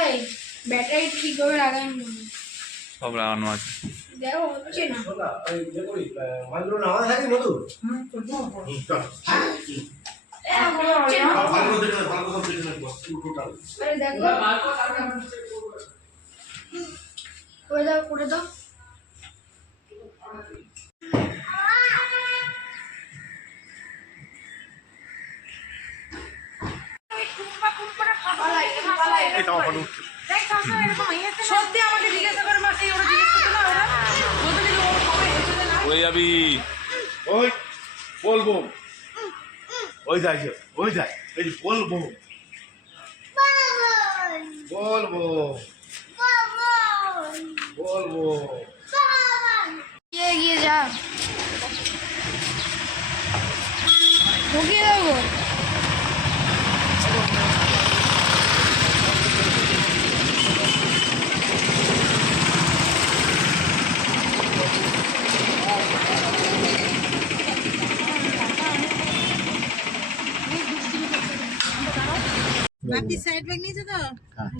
এই ব্যাটারি ঠিক করে লাগানো সব লাগানো আছে। দেখো হচ্ছে না করে দাও করে দাও। সত্যি আমাকে জিজ্ঞাসা করে মাসি ওরা জিজ্ঞেস করতে না ওরা বলতে ও কবে এসেছে না ওই যাবি ওই বলবো ওই যাই এই যে বলবো বলবো বলবো এগিয়ে যা ঢুকিয়ে দেবো। বাকি সাইড ব্যাগ নিয়েছো তো? হ্যাঁ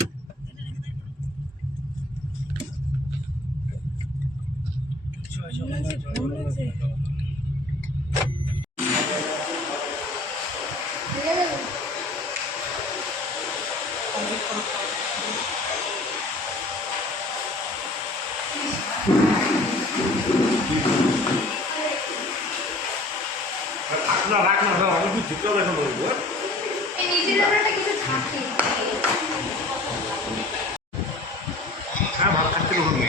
রাখ না আমি কি ঢুকলাম এখন বলবো এই নিচে জায়গাটা কিছু থাকে হ্যাঁ ভালো থাকতে বলুন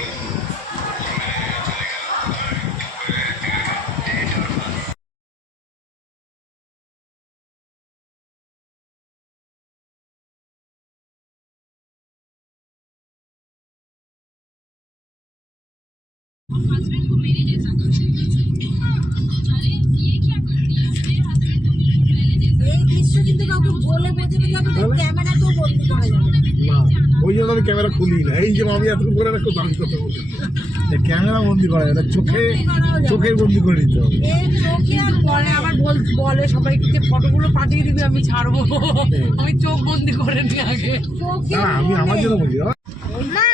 हस्बैंड को मेरे जैसा अरे ये क्या कर दिया मेरे हस्बैंड को मेरे पहले जैसा এই দৃশ্য কিন্তু কাউকে বলে বোঝানো যাবে না, ক্যামেরাতেও বন্দি করা যাবে না। না ওই জন্য আমি ক্যামেরা খুলি না এই যে আমি এতটুকু করে রাখো দামি কথা বলছি ক্যামেরা বন্দি করা যায় না চোখে বন্দি করে নিতে হবে এই চোখে আর বলে আবার বলে সবাইকে ফটোগুলো পাঠিয়ে দিবি আমি ছাড়বো আমি চোখ বন্দি করে নি আগে চোখে না আমি আমার জন্য বলি মা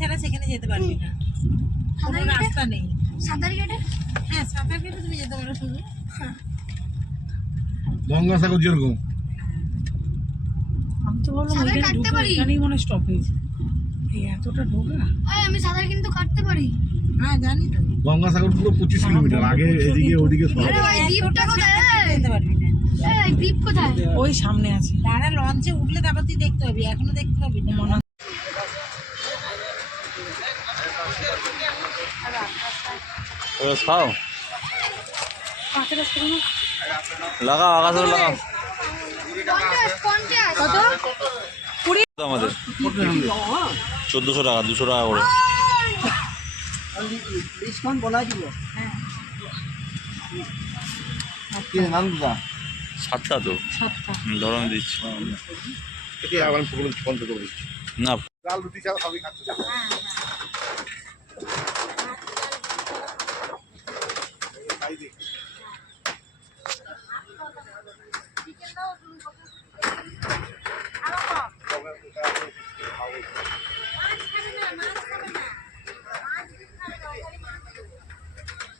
ছাড়া সেখানে যেতে পারবি না, কোনো রাস্তা নেই। সাঁতার কেটে হ্যাঁ সাঁতার কেটে তুমি যেতে পারো শুধু। গঙ্গাসাগর যেরকম আমি তো বললাম সাঁতার কাটতে পারি? এখানেই মনে স্টপেজ এই এতটা ঢোকা। আমি সাঁতার কিন্তু কাটতে পারি। হ্যাঁ জানি তো। গঙ্গাসাগর পুরো 25 কিলোমিটার আগে এদিকে ওদিকে সব আরে ভাই দ্বীপটা কোথায় যেতে পারবি না, এই দ্বীপ কোথায়? ওই সামনে আছে। দাঁড়া লঞ্চে উঠলে তারপর তুই দেখতে পাবি, এখনো দেখতে পাবি না। খাও লাগাও আকাশে লাগাও কত? আমাদের 1400 টাকা 200 টাকা করে সাতটা তো ধরন দিচ্ছি থেকে আবার পুরো বন্ধ করে দিচ্ছি না ডাল রুটি চাও সবই খাচ্ছি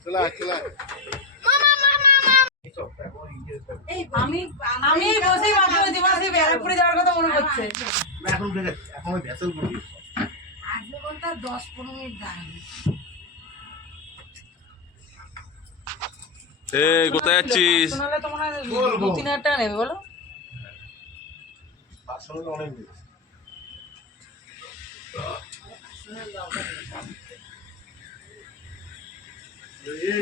চলা চলা আমি বসেই মাত্র দিবসে ব্যারাকপুরে যাওয়ার কথা মনে করছে। এখন দেখে এখন ভেসেল করি 8 ঘন্টা 10-15 মিনিট দাঁড়াবে। এই কোথায় যাচ্ছিস? নাহলে তো মনে হয় 2-3 টাকা নেবে বলো। আসলে অনেক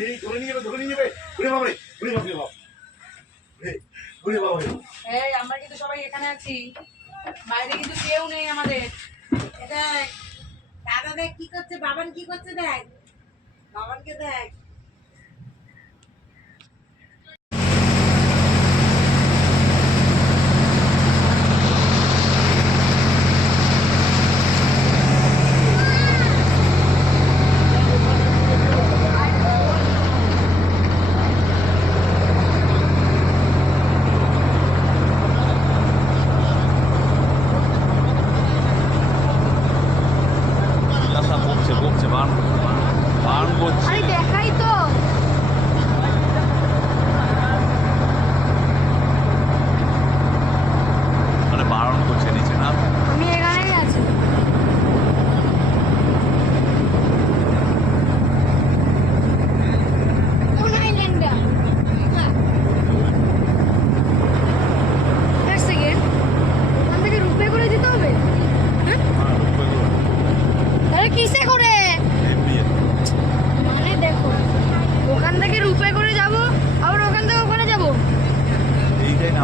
এই ধরে নিয়ে যাবে ঘুরে বাবা ঘুরে বাবা এই আমরা কিন্তু সবাই এখানে আছি, বাইরে কিন্তু কেউ নেই আমাদের। এটা দাদা দেখ কি করছে, বাবান কি করছে দেখ, বাবানকে দেখ।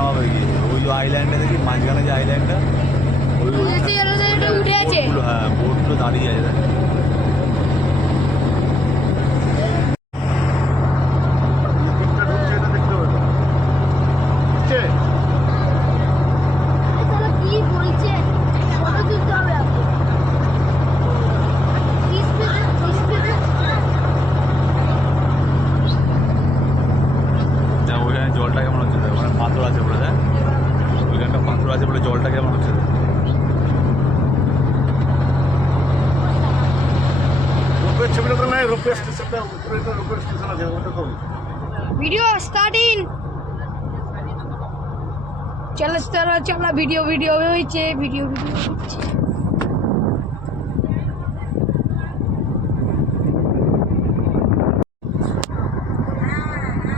নামাবে গিয়ে ওই যে আইল্যান্ডে দেখি মাঝখানে যে আইল্যান্ডটা ওই উঠে আছে। হ্যাঁ বোটগুলো দাঁড়িয়ে আছে দেখ। দিকটা ঢুকছে এটা দেখতে হবে তো। বুঝছে? কি বলছে ফটো তুলতে হবে আপনি দেখ ওইখানে জলটা কেমন হচ্ছে দেখ ওখানে পাথর আছে বলে দেখ ওইখানটা পাথর আছে বলে জলটা কেমন হচ্ছে দেখ। রোপওয়ের ছবিটা তো নাই, রোপওয়ে স্টেশনটা উপরে তো রোপওয়ে স্টেশন আছে ওটা তো। वीडियो स्टार्टिंग चल चला चला वीडियो वीडियो होइछे वीडियो वीडियो होइछे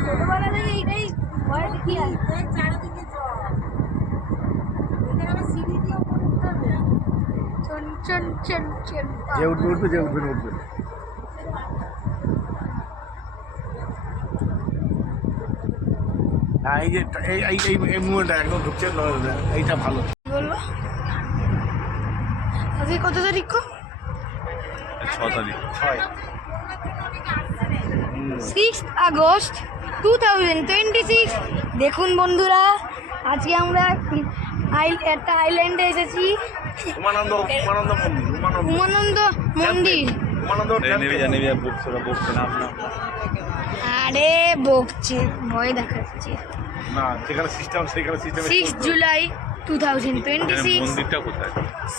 ছোটবেলা থেকে এটাই ভয় দেখি আর দেখ চারিদিকে জল। এখানে আবার সিঁড়ি দিয়ে উপরে উঠতে হবে। চন চন চন চন যে উঠবে উঠবে, যে উঠবে না উঠবে না। হ্যাঁ এই যে এই এই এই এই মুভমেন্টটা একদম ঢুকছে না, এইটা ভালো। বলবো আজকে কত তারিখ 6 তারিখ 6 আগস্ট 2026 দেখুন বন্ধুরা আজকে আমরা একটা আইল্যান্ডে এসেছি উমানন্দ উমানন্দ মন্দির, উমানন্দ মন্দির উমানন্দ নেবে যা নেবে বকছে ওরা বকছে না আপনার আরে বকছে ভয় দেখাচ্ছে না, সেখানে সিস্টেম 6 জুলাই 2026 মন্দিরটা কোথায়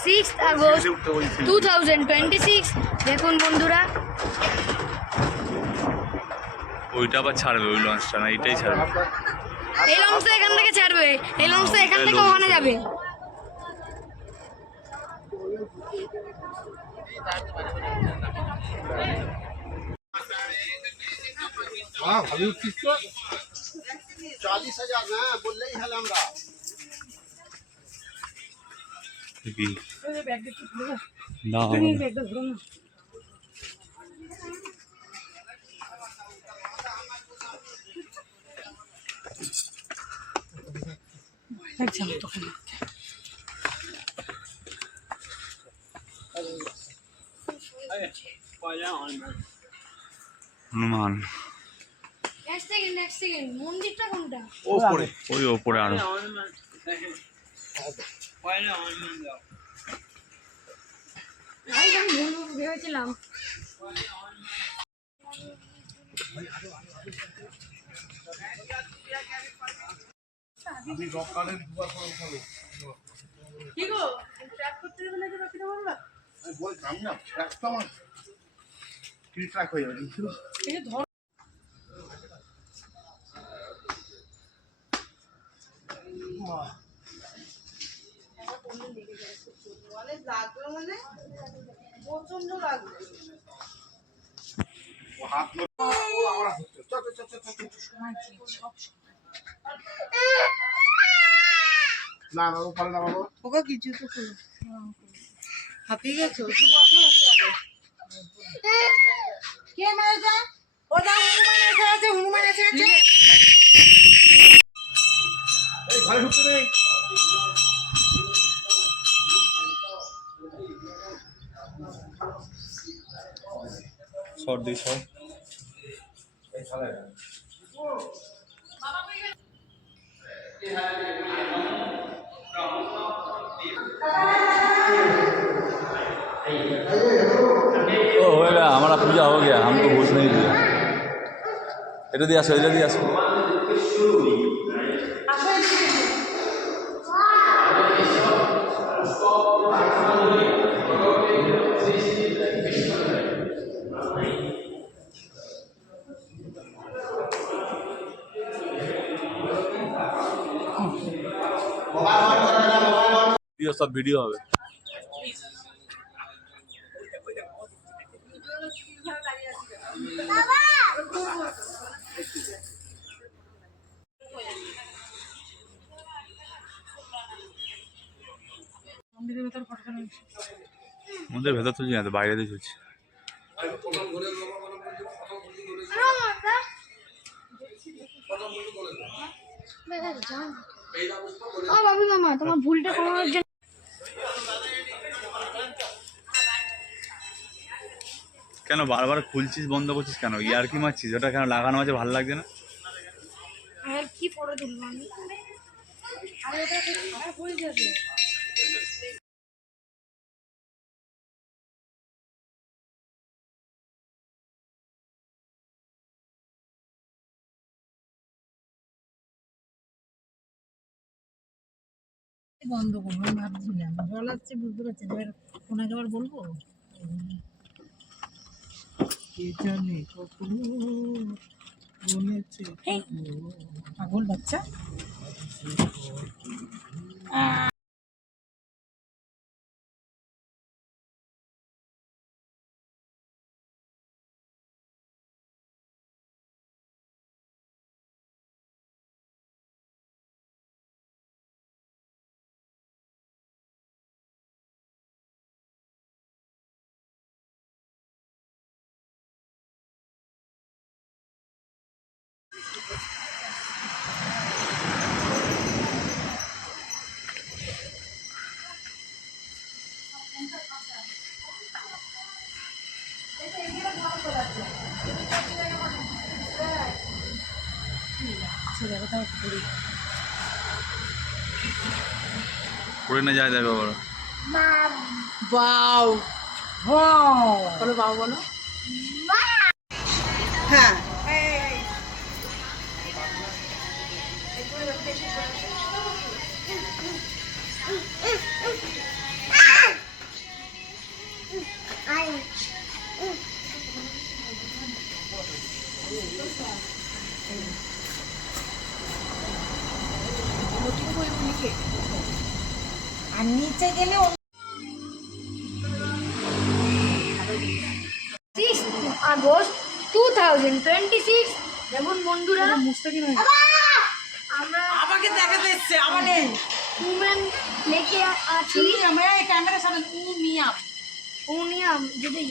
6 আগস্ট 2026 দেখুন বন্ধুরা ওইটা আবার ছাড়বে ওই লঞ্চটা না এইটাই ছাড়বে এই লঞ্চটা এখান থেকে ছাড়বে এই লঞ্চটা এখান থেকে ওখানে যাবে ভালো উঠছিস তো। 40,000 না বললেই হলো আমরা। কি না হনুমান নেক্সট সেকেন্ড মন্দিরটা কোনটা ওপরে ওই ওপরে আরো ভাই আমি ভেবেছিলাম আমি রক গার্ডেন দুবার করে উঠাবো। কি গো ট্র্যাক করতে দেবে নাকি রকিটা বলবা আমি বললাম না, ট্র্যাক তো আমার ফ্রি ট্র্যাক হয়ে যাবে কিন্তু এই যে ধর অনেক লাগবে মানে প্রচন্ড লাগবে। ও হাত ও আমার হচ্ছে চল চল চল চল। না না ও পারে না বাবা। ওকে কিছু তো করো হাঁপিয়ে গেছো একটু বসো একটু আগে। কে মেরেছে ওটা হনুমান এসে আছে এই ঘরে ঢুকতে নেই। শর্ট দিই শর্ট ओ हो गया हमारा पूजा हो गया हमको घूस नहीं दिया এটা দিয়ে আসো এটা দিয়ে আসো ভিডিও সব ভিডিও হবে মন্দিরের ভেতর ফটো তোলা মন্দিরের ভেতর তুলছি না তো বাইরে দিয়ে তুলছি ও বাবু মামা তোমার ভুলটা কমানোর জন্য কেন বারবার খুলছিস বন্ধ করছিস কেন? ইয়ার কি মারছিস? ওটা কেন লাগানো আছে ভালো লাগছে না? আর কি পরে তুলবো আমি? আর এটা তো খারাপ হয়ে যাবে। বন্ধ করবো আমি ভাবছিলাম জল আসছে বুঝতে পারছি এবার ওনাকে আবার বলবো কে জানে কখন বলেছে পাগল বাচ্চা পড়ে না যায় দেখো ওরা। বাউ বাউ বলো বাউ বলো হ্যাঁ আর নিচে গেলে 6 আগস্ট 2026 দেখুন বন্ধুরা আমরা আমাকে দেখাতে এসছে আমার নেই উমেন লেকে আছি আমরা এই ক্যামেরার সামনে মিয়া উনিয়াম যদি